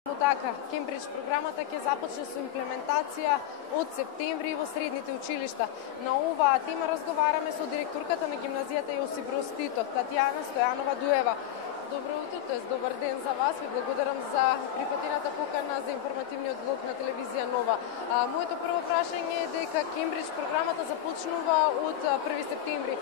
Така, Кембридж програмата ќе започне со имплементација од септември во средните училишта. На оваа тема разговараме со директорката на гимназијата Јосип Броз Тито, Татјана Стојанова Дуева. Добро утро, добар ден за вас. Ви благодарам за прифатената покана за информативниот блок на телевизија Нова. Моето прво прашање е дека Кембридж програмата започнува од 1 септември.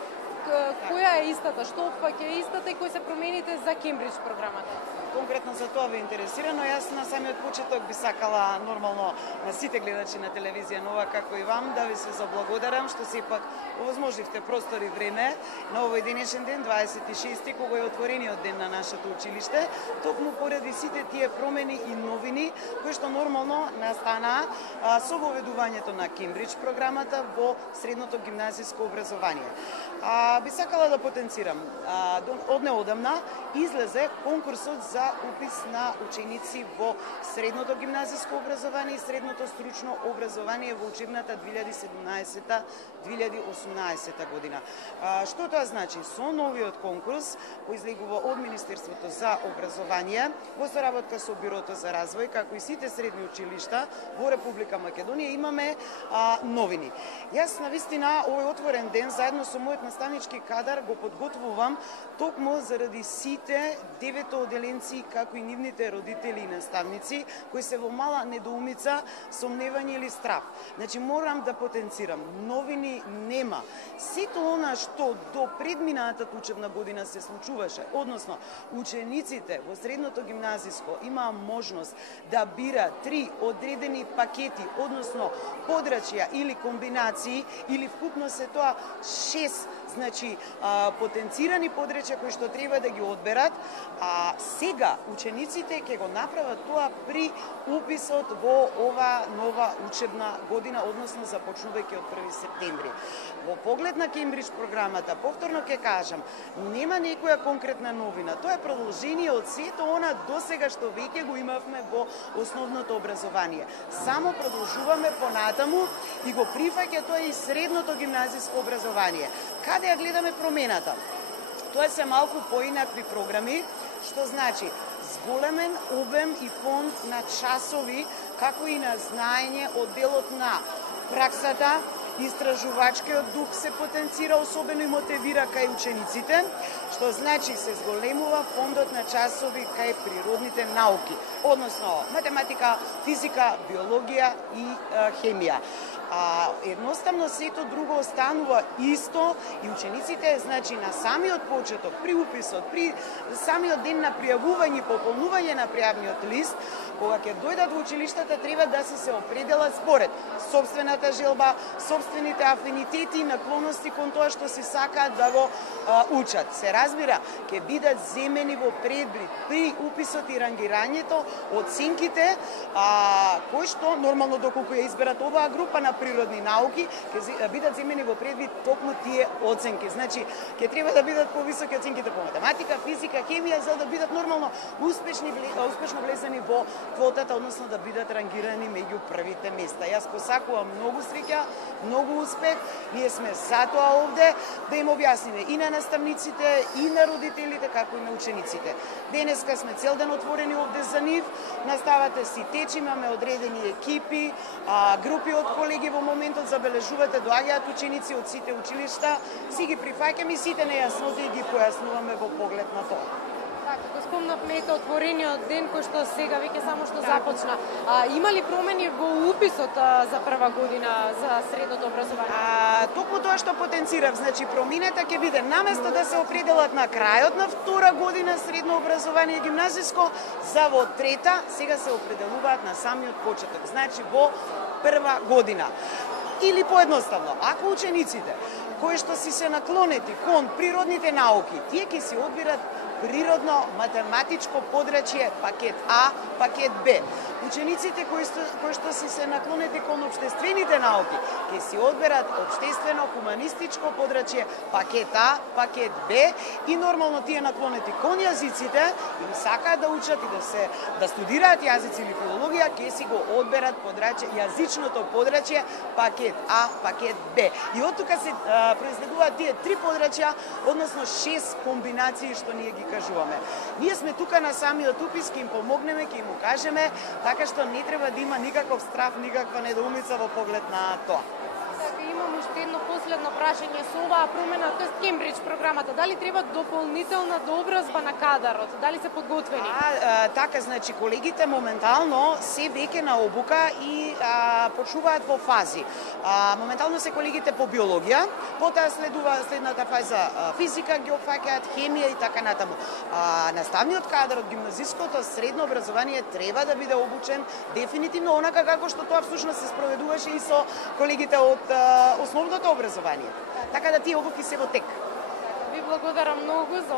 Која е истата? Што опфаќа истата и кои се промените за Кембридж програмата? Конкретно за тоа ве интересира, но јас на самиот почеток би сакала нормално на сите гледачи на телевизија Нова, како и вам, да ви се заблагодарам што сепак овозможивте простор и време на овој денешен ден, 26-ти, кога е отворениот ден на нашето училиште, токму поради сите тие промени и новини кои што нормално настанаа со воведувањето на Кембридж програмата во средното гимназиско образование. Би сакала да потенцирам, од неодамна излезе конкурсот за упис на ученици во средното гимназиско образование и средното стручно образование во учебната 2017-2018 година. Што тоа значи? Со новиот конкурс, кој излегува од Министерството за образование, во соработка со Бирото за развој, како и сите средни училишта во Република Македонија, имаме новини. Јас навистина овој отворен ден заедно со мојот наставнички кадар го подготвувам токму заради сите 9 оделенци, како и нивните родители и наставници, кои се во мала недоумица, сомневање или страв. Значи, морам да потенцирам. Новини нема. Сето она што до предминаатата учебна година се случуваше, односно, учениците во средното гимназиско имаа можност да бира 3 одредени пакети, односно, подрачја или комбинации, или вкупно се тоа 6, значи, потенцирани подрачја кои што треба да ги одберат, сега учениците ќе го направат тоа при уписот во ова нова учебна година, односно започнувајќи од 1 септември. Во поглед на Кембридж програмата, повторно ќе кажам, нема некоја конкретна новина. Тоа е продолжение од сето она досега што веќе го имавме во основното образование. Само продолжуваме понатаму и го прифаќа тоа и средното гимназиско образование. Каде ја гледаме промената? Тоа се малку поинакви програми, што значи зголемен обем и фонд на часови, како и на знаење од делот на праксата, истражувачкиот дух се потенцира, особено и мотивира кај учениците, што значи се зголемува фондот на часови кај природните науки, односно математика, физика, биологија и хемија. Едноставно сето друго останува исто и учениците, значи на самиот почеток, при уписот, при самиот ден на пријавување и пополнување на пријавниот лист, кога ќе дојдат во училиштата, треба да се определат според собствената желба, собствените афинитети и наклоности кон тоа што се сакаат да го учат. Се разбира, ќе бидат земени во предвид при уписот и рангирањето оценките, кои што нормално доколку ја изберат оваа група на природни науки, ќе бидат земени во предвид токму тие оценки. Значи, ќе треба да бидат повисоки оценките по математика, физика, хемија, за да бидат нормално успешно влезени во квотата, односно да бидат рангирани меѓу првите места. Јас посакувам многу среќа, многу успех. Ние сме затоа овде да им објасниме и на наставниците, и на родителите, како и на учениците. Денеска сме цел ден отворени овде за нив. Наставата си тече, имаме одредени екипи, групи од колеги во моментот забележувате, доаѓаат ученици од сите училишта, си ги прифаќаме и сите нејасноти ги појаснуваме во поглед на тоа. Така, го спомнавме отворениот ден кој што сега веќе само што започна. Има ли промени во уписот за прва година за средното образование? Токму тоа што потенцирав, значи промената ќе биде наместо да се определат на крајот на втора година средно образование гимназиско, за во трета, сега се определуваат на самиот почеток, значи во прва година. Или поедноставно, ако учениците кои што си се наклонети кон природните науки, тие ќе си одбират природно математичко подрачје пакет А, пакет Б. Учениците кои што си се наклонети кон општествените науки, ќе си одберат општествено хуманистичко подрачје пакет А, пакет Б и нормално тие наклонети кон јазиците, им сакаат да учат и да студираат јазици или филологија, ќе си го одберат јазичното подрачје пакет А, пакет Б. И од тука се произлегуваат тие 3 подрачја, односно 6 комбинации што ние ги кажуваме. Ние сме тука на самиот упис, ќе им помогнеме, ќе им кажеме, така што не треба да има никаков страф, никаква недоумица во поглед на тоа. Така, имам уште едно последно прашање со оваа промена, тоест Кембридж програмата, дали треба дополнителна дообразба на кадарот? Дали се подготвени? Така, значи колегите моментално се веќе на обука и почнуваат во фази. Моментално се колегите по биологија, потоа следната фаза физика, ги опфаќаат, хемија и така натаму. Наставниот кадар од гимназиското средно образование треба да биде обучен дефинитивно онака како што тоа всушност се спроведуваше и со колегите од основното образование. Така да тие обуки се во тек. Ви благодарам многу за